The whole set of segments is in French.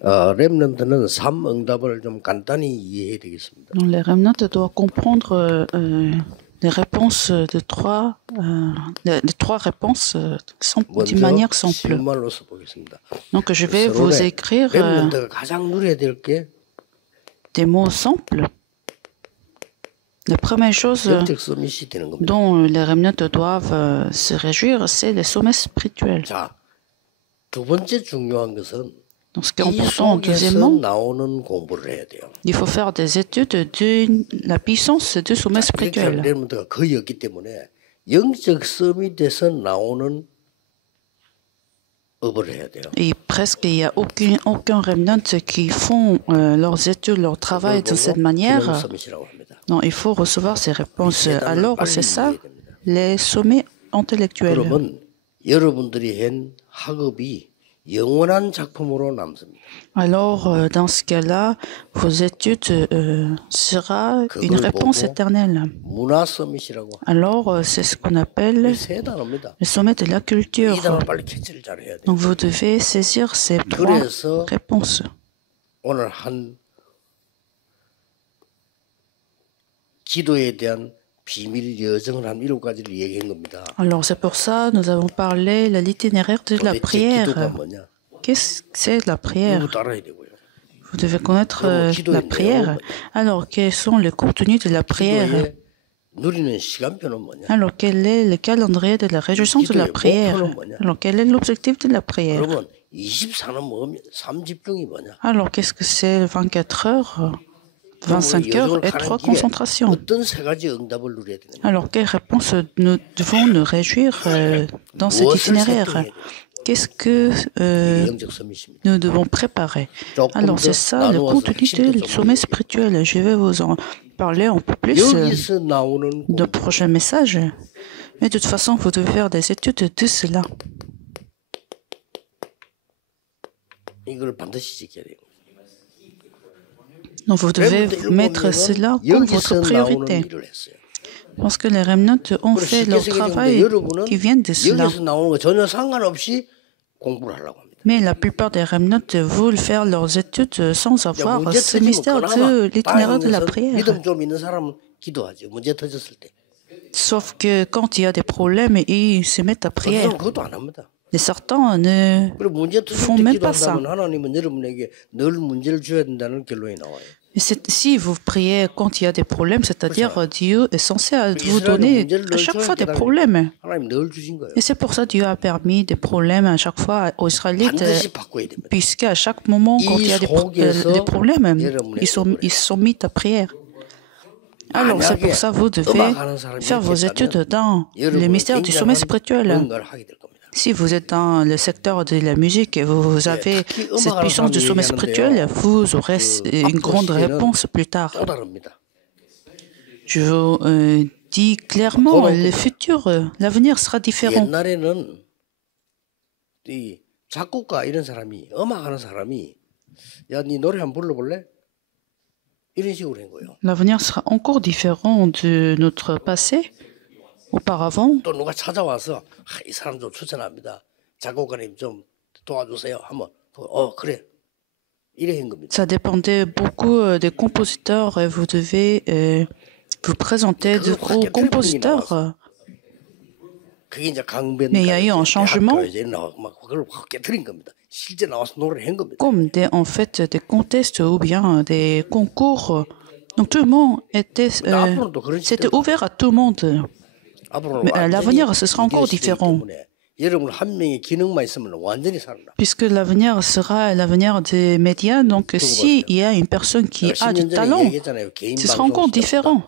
렘넌트는 3응답을 좀 간단히 이해해야 되겠습니다. Donc, les remnants doivent comprendre les réponses de les trois réponses d'une 먼저 manière simple. 쉬운 말로 써보겠습니다. Donc, je vais vous 서론에 écrire 렘넌트가 가장 누려야 될 게 des mots simples. La première chose 영적 서밋이 되는 겁니다. dont les remnants doivent se réjouir, c'est les sommets spirituels. 자, 두 번째 중요한 것은 Donc, ce qui est 이 important, 속에서 deuxièmement, 나오는 공부를 해야 돼요. il faut faire des études de la puissance du sommet 그렇게 spirituel. 렘넌트가 거의 없기 때문에 영적 서밋에서 나오는 업을 해야 돼요. Et presque il n'y a aucun remnant qui font leurs études, leur travail de cette manière. 기능 서밋이라고 합니다. Non, il faut recevoir ces réponses. Alors, c'est ça, les sommets intellectuels. 그러면 여러분들이 한 학업이 영원한 작품으로 남습니다. Alors, dans ce cas-là, vos études sera une réponse éternelle. 문화 서밋이라고 Alors, c'est ce qu'on appelle 세 단어입니다. le sommet de la 이 culture. 단어 빨리 캐치를 잘해야 돼요. Donc, vous devez saisir ces trois 그래서 réponses. 오늘 한 기도에 대한 비밀 여정을 한 7가지를 얘기한 겁니다. Alors, c'est pour ça nous avons parlé de l'itinéraire de la 도대체 기도가 prière. 뭐냐? Qu'est-ce que c'est la prière? 이거 따라야 되고요. Vous devez connaître la prière. Alors, quels sont les contenus de la prière? 기도에 누리는 시간표는 뭐냐? Alors, quel est le calendrier de la réjouissance de la prière? Alors, quel est l'objectif de la prière? 그러면 24는 뭐냐? 3집중이 뭐냐? Alors, qu'est-ce que c'est 24 heures, 25 heures et 3 concentrations? 어떤 세 가지 응답을 누려야 되느냐? Alors, quelles réponses nous devons nous réjouir dans cet itinéraire? Qu'est-ce que 영적 서밋입니다. nous devons préparer? 조금 Alors, 더 c'est ça le 나누어서 contenu 핵심도 du 좀 sommet spirituel. Je vais vous en parler un peu plus 여기서 나오는 de prochains messages. Mais de toute façon, vous devez faire des études de cela. 이걸 반드시 지켜야 돼요. Donc, vous devez mettre cela comme votre 여기서 priorité. 나오는 일을 했어요. Parce que les remnants ont fait leur travail qui vient de cela. 여기서 나오는 거 전혀 상관없이 공부를 하려고 합니다. Mais la plupart des remnants veulent faire leurs études sans avoir ce mystère de l'itinéraire de la prière. 믿음 좀 있는 사람은 기도하죠. 문제 터졌을 때. Sauf que quand il y a des problèmes, ils se mettent à prier. 그것도 안 합니다. Et certains ne 그리고 문제 font 터질 때 même pas ça. 기도한다면 하나님은 여러분에게 늘 문제를 줘야 된다는 결론이 나와요. Et si vous priez quand il y a des problèmes, c'est-à-dire Dieu est censé vous donner à chaque fois des problèmes. 하나님 늘 주신 거예요. Et c'est pour ça que Dieu a permis des problèmes à chaque fois aux Israélites, 반드시 바꿔야 됩니다. puisqu'à chaque moment, quand il y a des problèmes, ils sont mis à prière. Alors c'est pour ça que vous devez faire vos études dans le mystère du sommet spirituel. 뭔가를 하게 될 겁니다. Si vous êtes dans le secteur de la musique et vous avez cette puissance du sommet spirituel, vous aurez une grande réponse plus tard. 또 다릅니다. Je vous dis clairement, le futur, l'avenir sera différent. 옛날에는 이 작곡가 이런 사람이 음악하는 사람이 야, 네 노래 한번 불러볼래? 이런 식으로 한 거예요. L'avenir sera encore différent de notre passé. Auparavant, 또 누가 찾아와서 이 사람 좀 추천합니다. 작곡가님 좀 도와주세요. 하면 그래. 이래 한 겁니다. ça dépendait beaucoup des compositeurs et vous devez vous présenter aux compositeurs. 그게 이제 강변 Mais il y a eu un changement. 막 그걸 확 깨트린 겁니다. 실제 나와서 노래를 한 겁니다. Comme en fait des contests ou bien des concours. Donc tout le monde c'était ouvert à tout le monde. Mais à l'avenir, ce sera encore différent. Puisque l'avenir sera l'avenir des médias, donc s'il y a une personne qui a du talent, ce sera encore différent.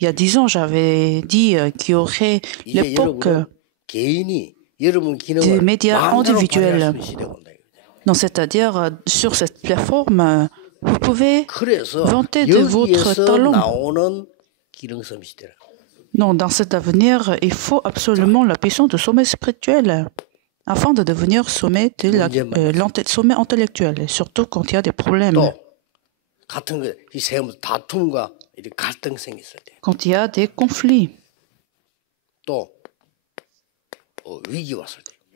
Il y a 10 ans, j'avais dit qu'il y aurait l'époque des médias individuels. Donc, c'est-à-dire, sur cette plateforme, vous pouvez vanter de votre talent. Non, dans cet avenir, il faut absolument la puissance du sommet spirituel afin de devenir sommet intellectuel, surtout quand il y a des problèmes. Quand il y a des conflits.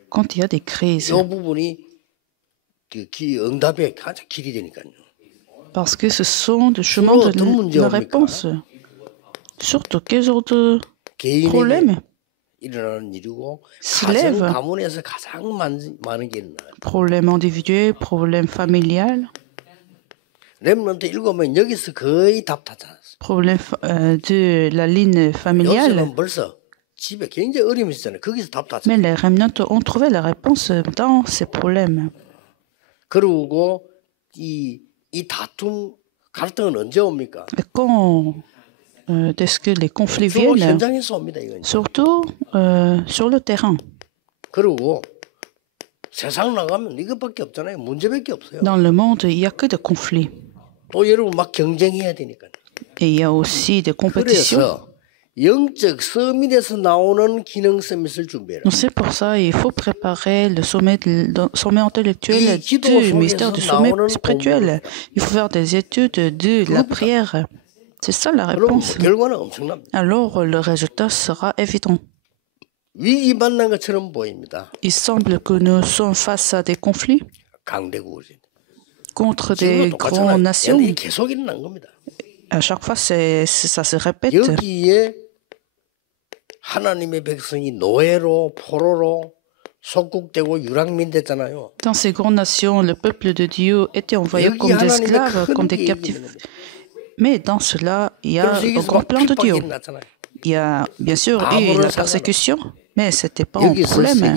Quand il y a des crises. 응답의 가장 길이 되니까요. Parce que ce sont des chemins de la réponse. Surtout, quels autres problèmes se lèvent? Problèmes individuels, problèmes familiaux, problèmes de la ligne familiale. Mais les remnants ont trouvé la réponse dans ces problèmes. Et quand est-ce que les conflits viennent? Surtout sur le terrain. Dans le monde, il n'y a que des conflits. Et il y a aussi des compétitions. C'est pour ça qu'il faut préparer le sommet intellectuel du mystère du sommet spirituel. Il faut faire des études de la prière. C'est ça la réponse. Alors le résultat sera évident. Il semble que nous sommes face à des conflits contre des grandes nations. À chaque fois, ça se répète. Dans ces grandes nations, le peuple de Dieu était envoyé comme des esclaves, comme des captifs. Mais dans cela, il y a un grand plan de Dieu. Il y a bien sûr eu la persécution, mais ce n'était pas un problème,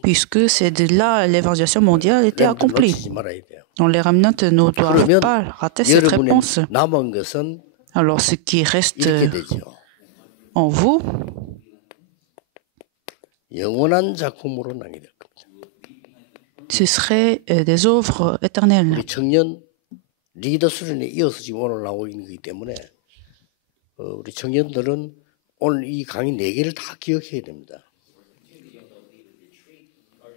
puisque c'est de là l'évangélisation mondiale était accomplie. Donc les remnants ne doivent pas rater cette réponse. Alors ce qui reste en vous, ce serait des œuvres éternelles. 리더 수준에 이어서 지금 오늘 나오고 있는 거기 때문에 우리 청년들은 오늘 이 강의 4개를 다 기억해야 됩니다.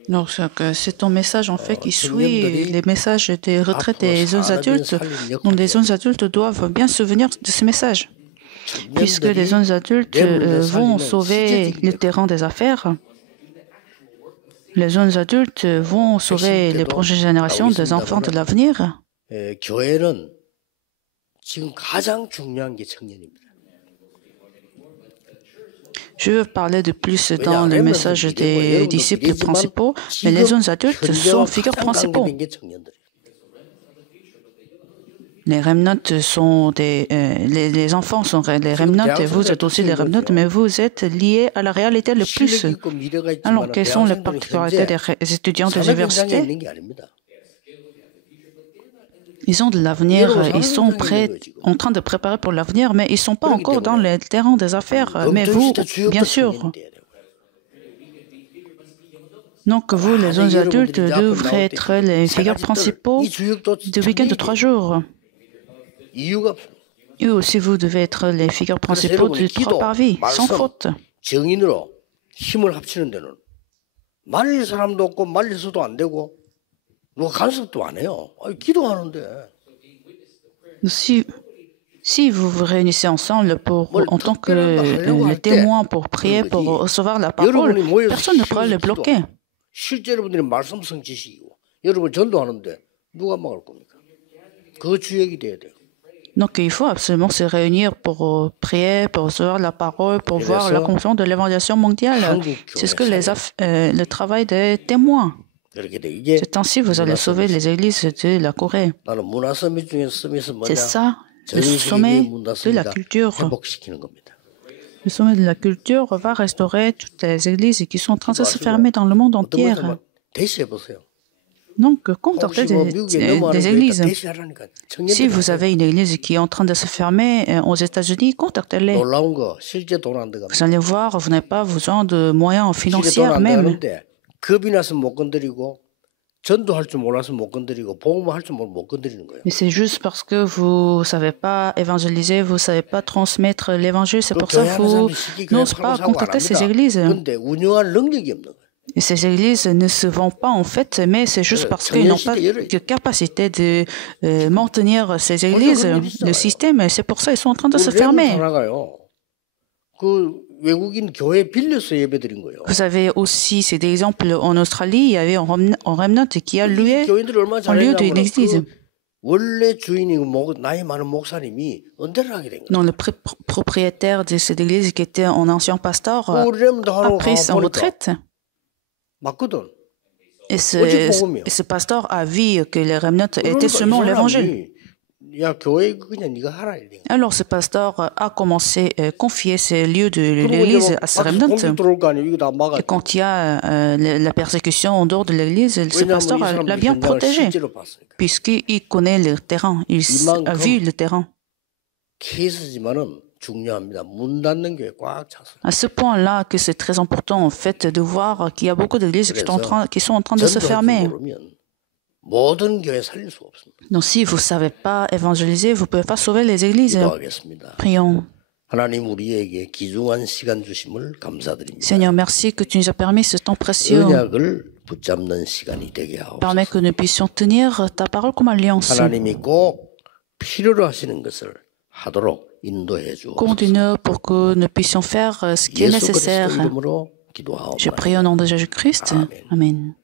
Donc, c'est un message en fait qui suit les messages des retraites des jeunes adultes. Donc, les jeunes adultes doivent bien se souvenir de ce message, puisque les jeunes adultes vont sauver le terrain des affaires. Les jeunes adultes vont sauver les prochaines générations des enfants de l'avenir. 교회는 지금 가장 중요한 게 청년입니다. Je veux parler de plus dans le message des disciples principaux, mais les jeunes adultes sont figures principaux. Les remnants sont les enfants sont les remnants et vous êtes aussi les remnants, mais vous êtes liés à la réalité le plus. Alors, quelles sont les particularités des étudiants de l'université? Ils ont de l'avenir, ils sont prêts, en train de préparer pour l'avenir, mais ils ne sont pas encore dans le terrain des affaires. Mais vous, bien sûr. Donc, vous, les jeunes adultes, devrez être les figures principaux du week-end de 3 jours. Et aussi, vous devez être les figures principaux du 3 par vie, sans faute. Si vous vous réunissez ensemble en tant que témoins pour prier, pour recevoir la parole, personne ne pourra le bloquer. Donc il faut absolument se réunir pour prier, pour recevoir la parole, pour voir la confiance de l'évangélisation mondiale. C'est ce que le travail des témoins. C'est ainsi que vous allez sauver les églises de la Corée. C'est ça, le sommet de la culture. Le sommet de la culture va restaurer toutes les églises qui sont en train de se fermer dans le monde entier. Donc, contactez des églises. Si vous avez une église qui est en train de se fermer aux États-Unis, contactez-les. Vous allez voir, vous n'avez pas besoin de moyens financiers même. Mais c'est juste parce que vous ne savez pas évangéliser, vous ne savez pas transmettre l'évangile. C'est pour ça que vous n'osez pas contacter ces églises. Et ces églises ne se vendent pas en fait, mais c'est juste parce qu'ils n'ont pas de capacité de maintenir ces églises, le système. Et c'est pour ça qu'ils sont en train de se fermer. 외국인 교회 빌려서 예배드린 거예요. Vous avez aussi cet exemple en Australie, il y avait un remnant qui a loué 교인들이 얼마나 en lieu de 잘했냐면 l'église. 원래 주인이 나이 많은 목사님이 은퇴를 하게 된 거예요. Non, le propriétaire de cette église qui était un ancien pasteur a pris sa retraite. 맞거든. Et ce pasteur a vu que les remnants étaient seulement l'évangile. 야, 교회 그냥 네가 하라 이래. Alors ce pasteur a commencé à confier ces lieux de l'église à ce remnant. Et quand il y a la persécution en dehors de l'église, ce pasteur l'a bien protégé, puisqu'il connaît le terrain, il a vu le terrain. À ce point-là que c'est très important en fait de voir qu'il y a beaucoup d'églises qui sont en train de se fermer. Donc si vous ne savez pas évangéliser, vous ne pouvez pas sauver les églises. Prions. Seigneur, merci que tu nous as permis ce temps précieux. Permets que nous puissions tenir ta parole comme alliance. Continue pour que nous puissions faire ce qui est nécessaire. Je prie au nom de Jésus-Christ. Amen.